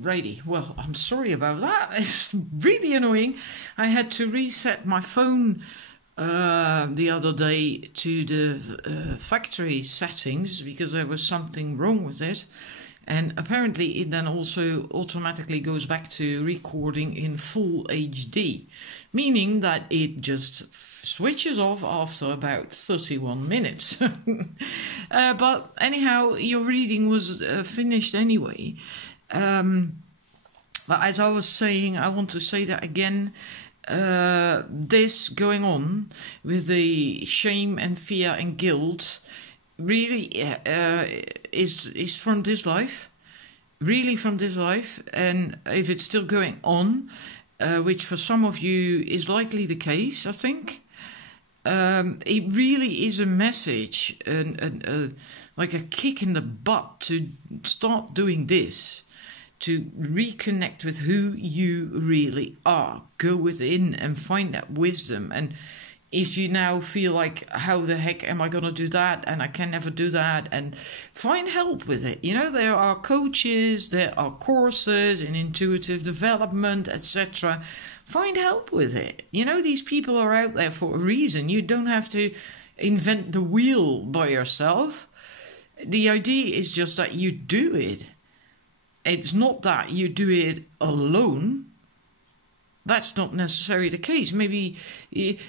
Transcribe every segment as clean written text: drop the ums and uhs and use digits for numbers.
Righty, well, I'm sorry about that. It's really annoying. I had to reset my phone the other day to the factory settings because there was something wrong with it. And apparently it then also automatically goes back to recording in full HD, meaning that it just switches off after about 31 minutes. But anyhow, your reading was finished anyway. But as I was saying, I want to say that again, this going on with the shame and fear and guilt really is from this life, really from this life. And if it's still going on, which for some of you is likely the case, I think, it really is a message, like a kick in the butt to start doing this, to reconnect with who you really are. Go within and find that wisdom. And if you now feel like, how the heck am I going to do that? And I can never do that. And find help with it. You know, there are coaches, there are courses in intuitive development, etc. Find help with it. You know, these people are out there for a reason. You don't have to invent the wheel by yourself. The idea is just that you do it. It's not that you do it alone. That's not necessarily the case. Maybe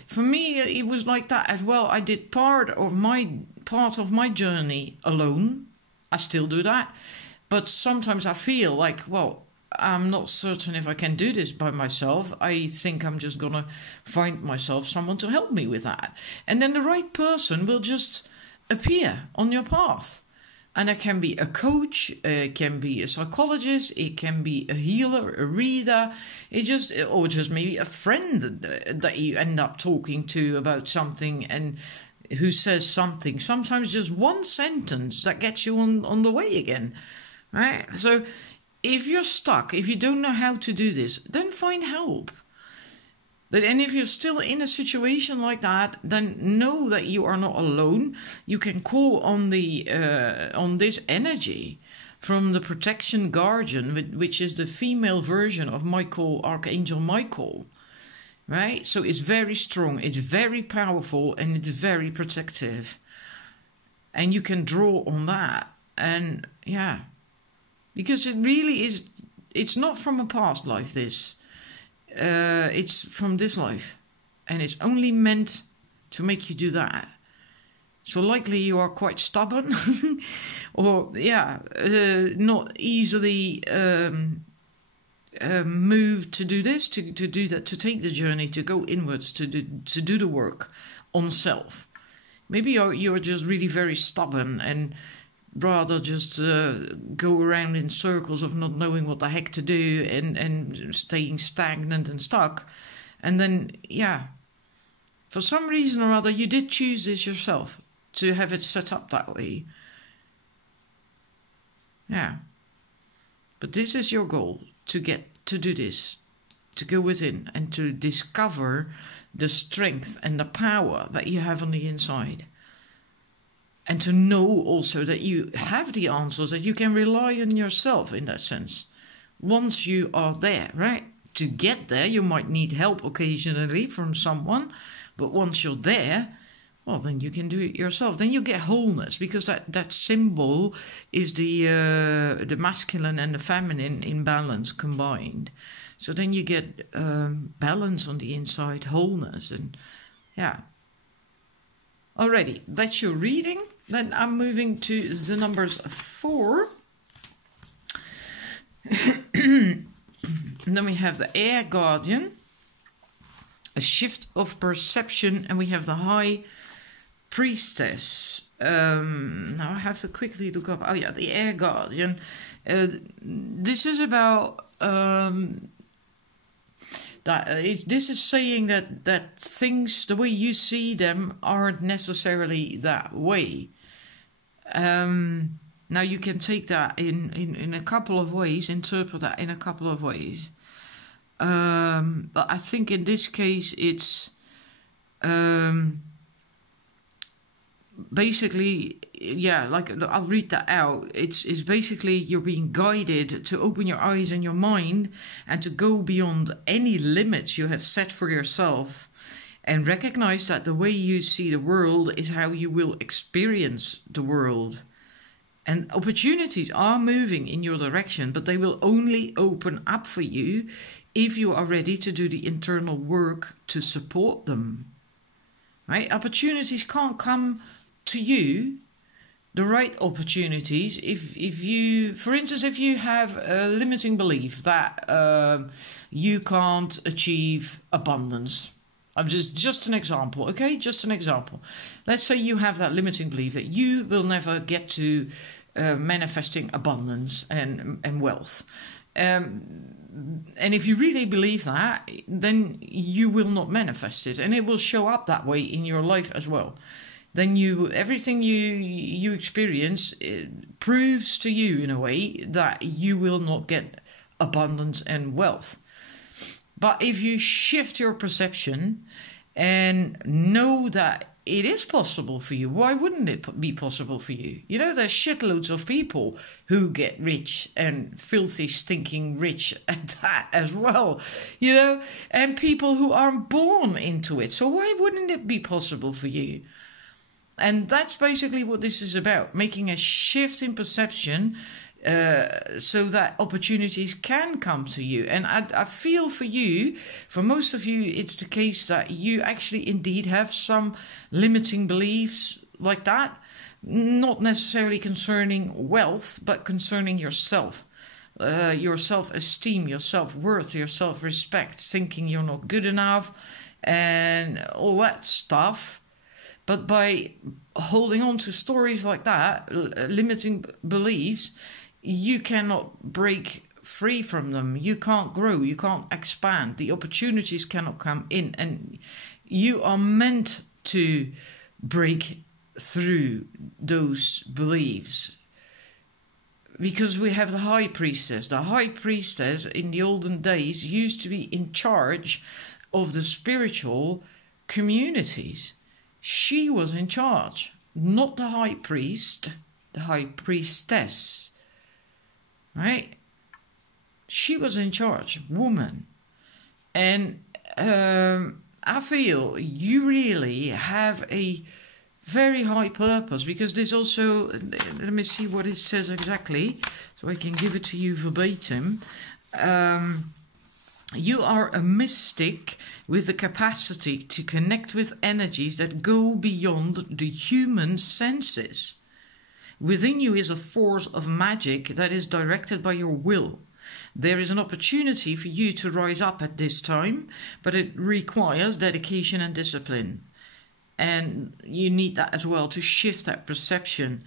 for me it was like that as well. I did part of my journey alone. I still do that. But sometimes I feel like, well, I'm not certain if I can do this by myself. I think I'm just going to find myself someone to help me with that. And then the right person will just appear on your path. And it can be a coach, it can be a psychologist, it can be a healer, a reader, or just maybe a friend that you end up talking to about something and who says something. Sometimes just one sentence that gets you on the way again, right? So if you're stuck, if you don't know how to do this, then find help. And if you're still in a situation like that, then know that you are not alone. You can call on this energy from the protection guardian, which is the female version of Michael, Archangel Michael, right? So it's very strong, it's very powerful, and it's very protective. And you can draw on that. And yeah, because it really is, it's not from a past life, this. It's from this life, and it's only meant to make you do that. So likely you are quite stubborn, or not easily moved to do this, to do that, to take the journey, to go inwards, to do the work on self. Maybe you're just really very stubborn and rather just go around in circles of not knowing what the heck to do and staying stagnant and stuck. And then, yeah, for some reason or other, you did choose this yourself, to have it set up that way. Yeah. But this is your goal, to do this, to go within and to discover the strength and the power that you have on the inside. And to know also that you have the answers, that you can rely on yourself in that sense. Once you are there, right? To get there, you might need help occasionally from someone. But once you're there, well, then you can do it yourself. Then you get wholeness, because that symbol is the masculine and the feminine in balance combined. So then you get balance on the inside, wholeness, and yeah. Alrighty, that's your reading. Then I'm moving to the numbers 4. And then we have the Air Guardian, a shift of perception, and we have the High Priestess. Now I have to quickly look up. Oh yeah, the Air Guardian. This is about this is saying that things, the way you see them, aren't necessarily that way. Now you can take that in a couple of ways, interpret that in a couple of ways. But I think in this case it's basically yeah, like I'll read that out. It's basically you're being guided to open your eyes and your mind and to go beyond any limits you have set for yourself and recognize that the way you see the world is how you will experience the world. And opportunities are moving in your direction, but they will only open up for you if you are ready to do the internal work to support them. Right? Opportunities can't come to you, the right opportunities, if you, for instance, if you have a limiting belief that you can't achieve abundance. I'm just an example, okay? Just an example. Let's say you have that limiting belief that you will never get to manifesting abundance and wealth. And if you really believe that, then you will not manifest it, and it will show up that way in your life as well. Then everything you experience proves to you in a way that you will not get abundance and wealth. But if you shift your perception and know that it is possible for you, why wouldn't it be possible for you? You know, there's shitloads of people who get rich and filthy, stinking rich at that as well, you know, and people who aren't born into it. So why wouldn't it be possible for you? And that's basically what this is about, making a shift in perception so that opportunities can come to you. And I feel for you, for most of you, it's the case that you actually indeed have some limiting beliefs like that, not necessarily concerning wealth, but concerning yourself. Your self-esteem, your self-worth, your self-respect, thinking you're not good enough and all that stuff. But by holding on to stories like that, limiting beliefs, you cannot break free from them. You can't grow. You can't expand. The opportunities cannot come in. And you are meant to break through those beliefs. Because we have the high priestess. The high priestess in the olden days used to be in charge of the spiritual communities. She was in charge, not the high priest, the high priestess, right? She was in charge, woman. And I feel you really have a very high purpose, because there's also, let me see what it says exactly, so I can give it to you verbatim. You are a mystic with the capacity to connect with energies that go beyond the human senses. Within you is a force of magic that is directed by your will. There is an opportunity for you to rise up at this time, but it requires dedication and discipline. And you need that as well to shift that perception.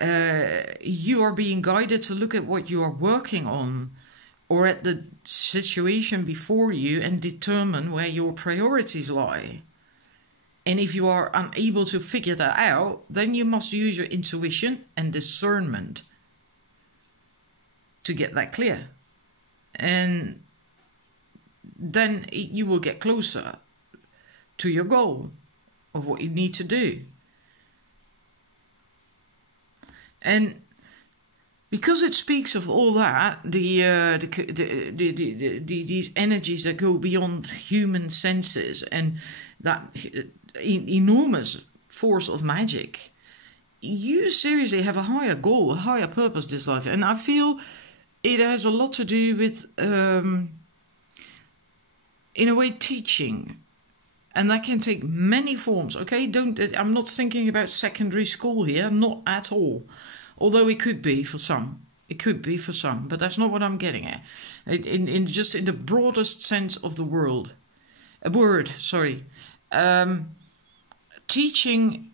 You are being guided to look at what you are working on, or at the situation before you, and determine where your priorities lie. And if you are unable to figure that out, then you must use your intuition and discernment to get that clear. And then you will get closer to your goal of what you need to do. And because it speaks of all that, these energies that go beyond human senses, and that enormous force of magic, you seriously have a higher goal, a higher purpose this life. And I feel it has a lot to do with, in a way, teaching. And that can take many forms, okay? I'm not thinking about secondary school here, not at all. Although it could be for some. It could be for some, but that's not what I'm getting at. In the broadest sense of the teaching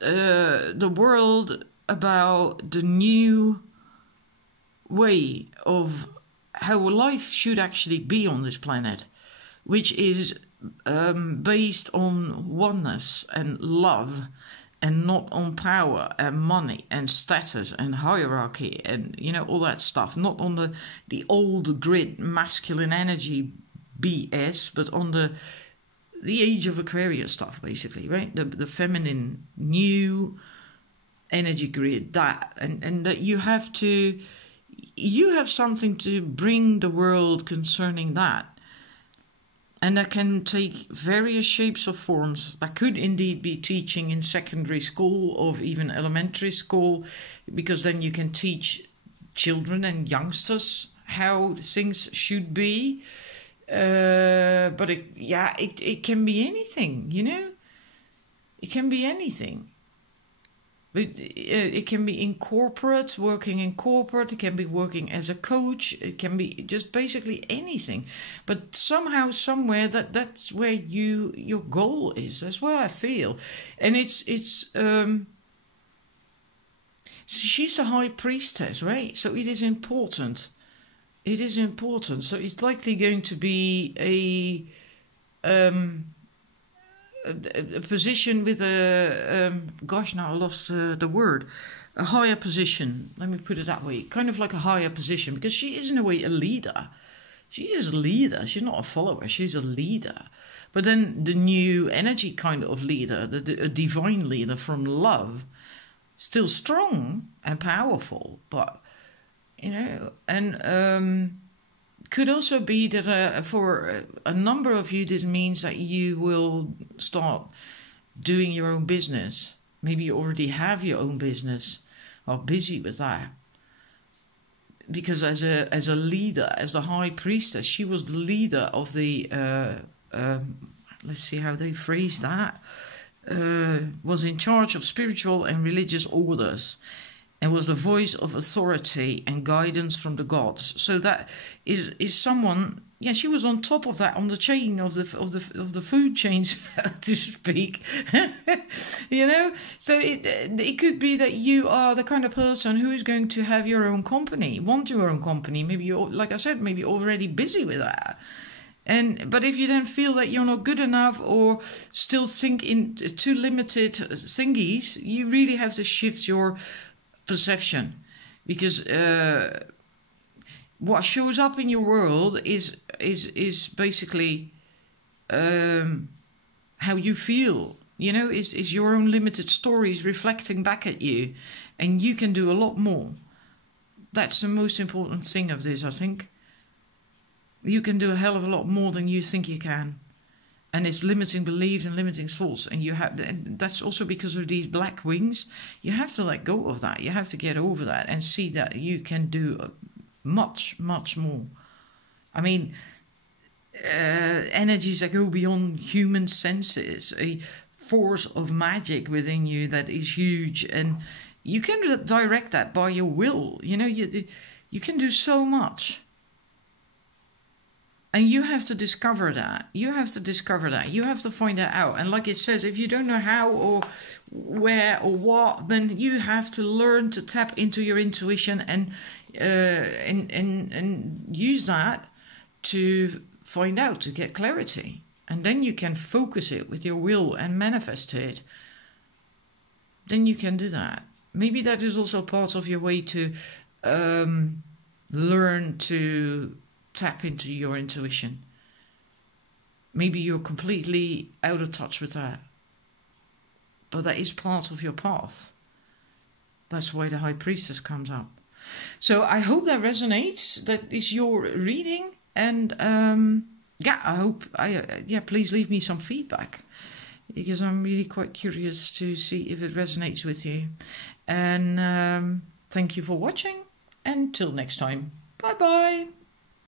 the world about the new way of how life should actually be on this planet, which is based on oneness and love, and not on power and money and status and hierarchy and, you know, all that stuff. Not on the old grid masculine energy BS, but on the age of Aquarius stuff, basically, right? The feminine, new energy grid, that, and that you have something to bring the world concerning that. And that can take various shapes or forms. That could indeed be teaching in secondary school or even elementary school, because then you can teach children and youngsters how things should be. But it can be anything, you know? It can be anything. It can be in corporate, working in corporate. It can be working as a coach. It can be just basically anything. But somehow, somewhere, that's where your goal is. That's where I feel. And she's a high priestess, right? So it is important. It is important. So it's likely going to be a position with now I lost the word, a higher position. Let me put it that way. Kind of like a higher position, because she is in a way a leader. She is a leader. She's not a follower. She's a leader. But then the new energy kind of leader, a divine leader from love, still strong and powerful, but you know, and could also be that for a number of you, this means that you will start doing your own business. Maybe you already have your own business, or busy with that. Because as a leader, as the high priestess, she was the leader of the let's see how they phrase that. Was in charge of spiritual and religious orders, and was the voice of authority and guidance from the gods. So that is someone. Yeah, she was on top of that, on the chain of the food chain, so to speak. You know, so it could be that you are the kind of person who is going to have your own company, want your own company. Maybe you're, like I said, maybe already busy with that. But if you then feel that you're not good enough, or still think in too limited thingies, you really have to shift your perception, because what shows up in your world is basically how you feel. You know, is your own limited stories reflecting back at you, and you can do a lot more. That's the most important thing of this, I think. You can do a hell of a lot more than you think you can. And it's limiting beliefs and limiting thoughts. And that's also because of these black wings. You have to let go of that. You have to get over that and see that you can do much, much more. I mean, energies that go beyond human senses, a force of magic within you that is huge. And you can direct that by your will. You know, you can do so much. And you have to discover that. You have to discover that. You have to find that out. And like it says, if you don't know how or where or what, then you have to learn to tap into your intuition and use that to find out, to get clarity. And then you can focus it with your will and manifest it. Then you can do that. Maybe that is also part of your way to learn to tap into your intuition. Maybe you're completely out of touch with that, but that is part of your path. That's why the High Priestess comes up. So I hope that resonates. That is your reading, and please leave me some feedback, because I'm really quite curious to see if it resonates with you. And thank you for watching. Until next time, bye bye.